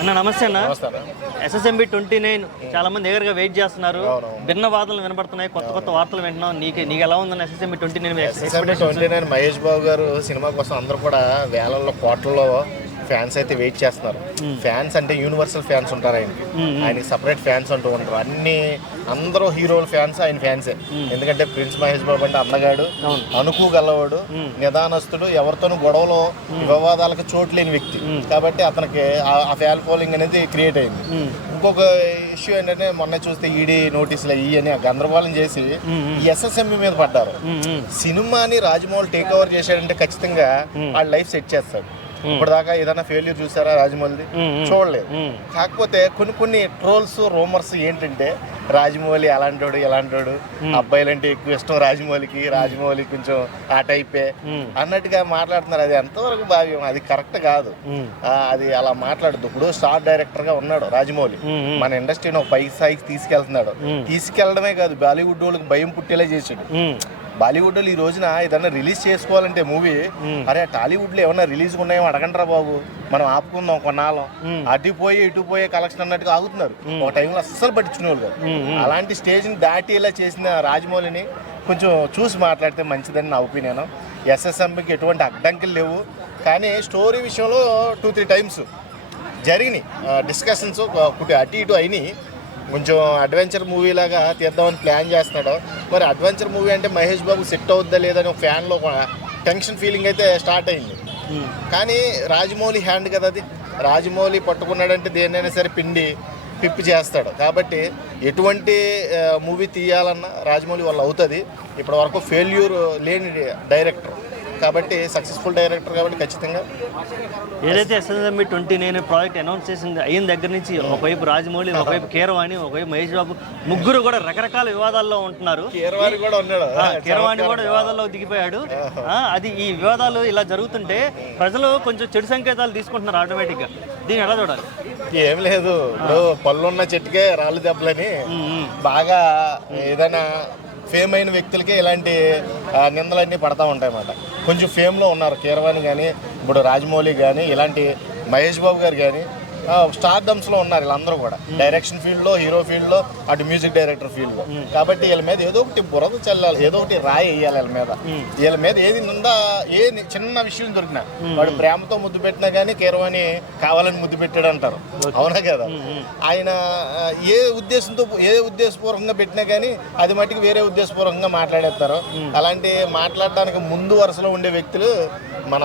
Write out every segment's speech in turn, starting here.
అన్న నమస్తే అన్న. SSMB 29 చాలా మంది దగ్గరగా వెయిట్ చేస్తున్నారు. భిన్న వాదనలు వినపడుతున్నాయి, కొత్త కొత్త వార్తలు వింటున్నాం. నీకు ఎలా ఉందన్న SSMB 29? మహేష్ బాబు గారు సినిమా కోసం అందరూ కూడా వేలల్లో కోట్లలో ఫ్యాన్స్ అయితే వెయిట్ చేస్తున్నారు. ఫ్యాన్స్ అంటే యూనివర్సల్ ఫ్యాన్స్ ఉంటారు ఆయనకి సపరేట్ ఫ్యాన్స్ అంటూ ఉంటారు. అందరూ హీరోల ఫ్యాన్స్ ఆయన ఫ్యాన్సే. ఎందుకంటే ప్రిన్స్ మహేష్ బాబు అంటే అందగాడు, అనుకోగలవాడు, నిదానస్తుడు, ఎవరితోనూ గొడవలో వివాదాలకు చోటు లేని వ్యక్తి. కాబట్టి అతనికి ఆ ఫ్యాన్ ఫాలోయింగ్ అనేది క్రియేట్ అయింది. ఇంకొక ఇష్యూ ఏంటంటే మొన్న చూస్తే ఈడీ నోటీసులు అని గందరగోళం చేసి ఈ SSMB మీద పడ్డారు. సినిమాని రాజమౌళి టేక్ ఓవర్ చేశాడంటే ఖచ్చితంగా వాళ్ళ లైఫ్ సెట్ చేస్తాడు. ఇప్పటిదాకా ఏదైనా ఫెయిల్యూర్ చూసారా రాజమౌళిది? చూడలేదు. కాకపోతే కొన్ని ట్రోల్స్ రూమర్స్ ఏంటంటే రాజమౌళి అలాంటోడు ఇలాంటోడు, అబ్బాయిలంటే ఎక్కువ ఇష్టం రాజమౌళి కొంచెం ఆ టైపే అన్నట్టుగా మాట్లాడుతున్నారు. అది ఎంతవరకు భావ్యం? అది కరెక్ట్ కాదు. అది అలా మాట్లాడద్దు. ఇప్పుడు స్టార్ డైరెక్టర్ గా ఉన్నాడు రాజమౌళి, మన ఇండస్ట్రీని ఒక పై స్థాయికి తీసుకెళ్తున్నాడు. తీసుకెళ్లడమే కాదు, బాలీవుడ్ వాళ్ళకి భయం పుట్టేలా చేసాడు. బాలీవుడ్ లో ఈ రోజున ఏదన్నా రిలీజ్ చేసుకోవాలంటే మూవీ, అరే టాలీవుడ్ లో ఏమన్నా రిలీజ్ ఉన్నాయో అడగంటారా బాబు, మనం ఆపుకుందాం కొన్నాళ్ళం, అటు పోయే కలెక్షన్ అన్నట్టుగా ఆగుతున్నారు. ఒక టైంలో అస్సలు పట్టించుకునే వాళ్ళు కాదు. అలాంటి స్టేజ్ని దాటి ఇలా చేసిన రాజమౌళిని కొంచెం చూసి మాట్లాడితే మంచిదని నా ఒపీనియన్. SSMBకి ఎటువంటి అడ్డంకులు లేవు, కానీ స్టోరీ విషయంలో 2-3 టైమ్స్ జరిగినాయి డిస్కషన్స్, అటు ఇటు అయినాయి. కొంచెం అడ్వెంచర్ మూవీ లాగా తీద్దామని ప్లాన్ చేస్తున్నాడు. మరి అడ్వెంచర్ మూవీ అంటే మహేష్ బాబు సెట్ అవుద్దా లేదని ఒక ఫ్యాన్లో టెన్షన్ ఫీలింగ్ అయితే స్టార్ట్ అయింది. కానీ రాజమౌళి హ్యాండ్ కదా అది. రాజమౌళి పట్టుకున్నాడంటే దేన్నైనా సరే పిప్పి చేస్తాడు. కాబట్టి ఎటువంటి మూవీ తీయాలన్నా రాజమౌళి వల్ల అవుతుంది. ఇప్పటి వరకు ఫెయిల్యూర్ లేని డైరెక్టర్ కాబట్టి, సక్సెస్ఫుల్ డైరెక్టర్ కాబట్టి ఖచ్చితంగా ఏదైతే SSMB 29 ప్రాజెక్ట్ అనౌన్స్ చేసింది అయిన దగ్గర నుంచి ఒకవైపు రాజమౌళి, ఒకవైపు కీరవాణి, ఒకవైపు మహేష్ బాబు, ముగ్గురు కూడా రకరకాల వివాదాల్లో ఉంటున్నారు. కీరవాణి కూడా వివాదాల్లో దిగిపోయాడు. అది ఈ వివాదాలు ఇలా జరుగుతుంటే ప్రజలు కొంచెం చెడు సంకేతాలు తీసుకుంటున్నారు ఆటోమేటిక్గా. దీన్ని ఎలా చూడాలి? ఏం లేదు, ఇప్పుడు పళ్ళున్న చెట్టుకే రాళ్ళు దెబ్బలని బాగా ఏదైనా ఫేమ్ అయిన వ్యక్తులకే ఇలాంటి నిందలన్నీ పడతా ఉంటాయి అన్నమాట. కొంచెం ఫేమ్లో ఉన్నారు కీరవాణి కానీ, ఇప్పుడు రాజమౌళి కానీ, ఇలాంటి మహేష్ బాబు గారు కానీ స్టార్డమ్స్లో ఉన్నారు. వీళ్ళందరూ కూడా డైరెక్షన్ ఫీల్డ్లో, హీరో ఫీల్డ్లో, అటు మ్యూజిక్ డైరెక్టర్ ఫీల్డ్లో. కాబట్టి వీళ్ళ మీద ఏదో ఒకటి బురద చల్లాలి, ఏదో ఒకటి రాయి వేయాలి వీళ్ళ మీద ఏది ఉందా. ఏ చిన్న విషయం దొరికినా వాడు ప్రేమతో ముద్దు పెట్టినా కానీ కీరవాణి కావాలని ముద్దు పెట్టాడు అంటారు. అవునా కదా? ఆయన ఏ ఉద్దేశపూర్వకంగా పెట్టినా కానీ అది మట్టికి వేరే ఉద్దేశపూర్వకంగా మాట్లాడేస్తారు. అలాంటి మాట్లాడడానికి ముందు వరుసలో ఉండే వ్యక్తులు మన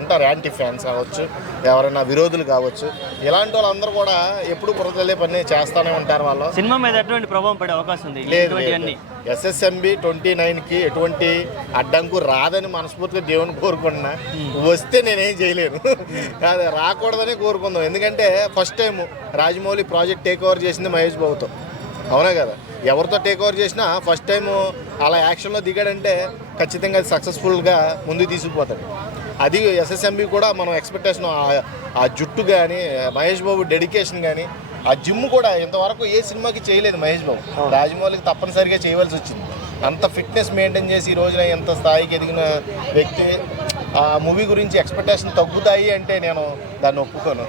ఉంటారు. యాంటీ ఫ్యాన్స్ కావచ్చు, ఎవరైనా విరోధులు కావచ్చు, ఇలాంటి వాళ్ళందరూ కూడా ఎప్పుడు బురదలే పని చేస్తూనే ఉంటారు. వాళ్ళు సినిమా మీద ఎటువంటి ప్రభావం పడే అవకాశం ఉంది? SSMB 29కి ఎటువంటి అడ్డంకు రాదని మనస్ఫూర్తిగా దేవుని కోరుకుంటున్నా. వస్తే నేనేం చేయలేను, కాదు రాకూడదని కోరుకుందాం. ఎందుకంటే first time Rajamouli project take over చేసింది మహేష్ బాబుతో. అవునా కదా? ఎవరితో టేక్ ఓవర్ చేసినా ఫస్ట్ టైం అలా యాక్షన్లో దిగాడంటే ఖచ్చితంగా అది సక్సెస్ఫుల్గా ముందుకు తీసుకుపోతాడు. అది SSMB కూడా మనం ఎక్స్పెక్టేషన్. ఆ జుట్టు కానీ, మహేష్ బాబు డెడికేషన్ కానీ, ఆ జిమ్ కూడా ఇంతవరకు ఏ సినిమాకి చేయలేదు మహేష్ బాబు. రాజమౌళికి తప్పనిసరిగా చేయవలసి వచ్చింది. అంత ఫిట్నెస్ మెయింటైన్ చేసి ఈ రోజున ఎంత స్థాయికి ఎదిగిన వ్యక్తి. ఆ మూవీ గురించి ఎక్స్పెక్టేషన్ తగ్గుతాయి అంటే నేను దాన్ని ఒప్పుకోను.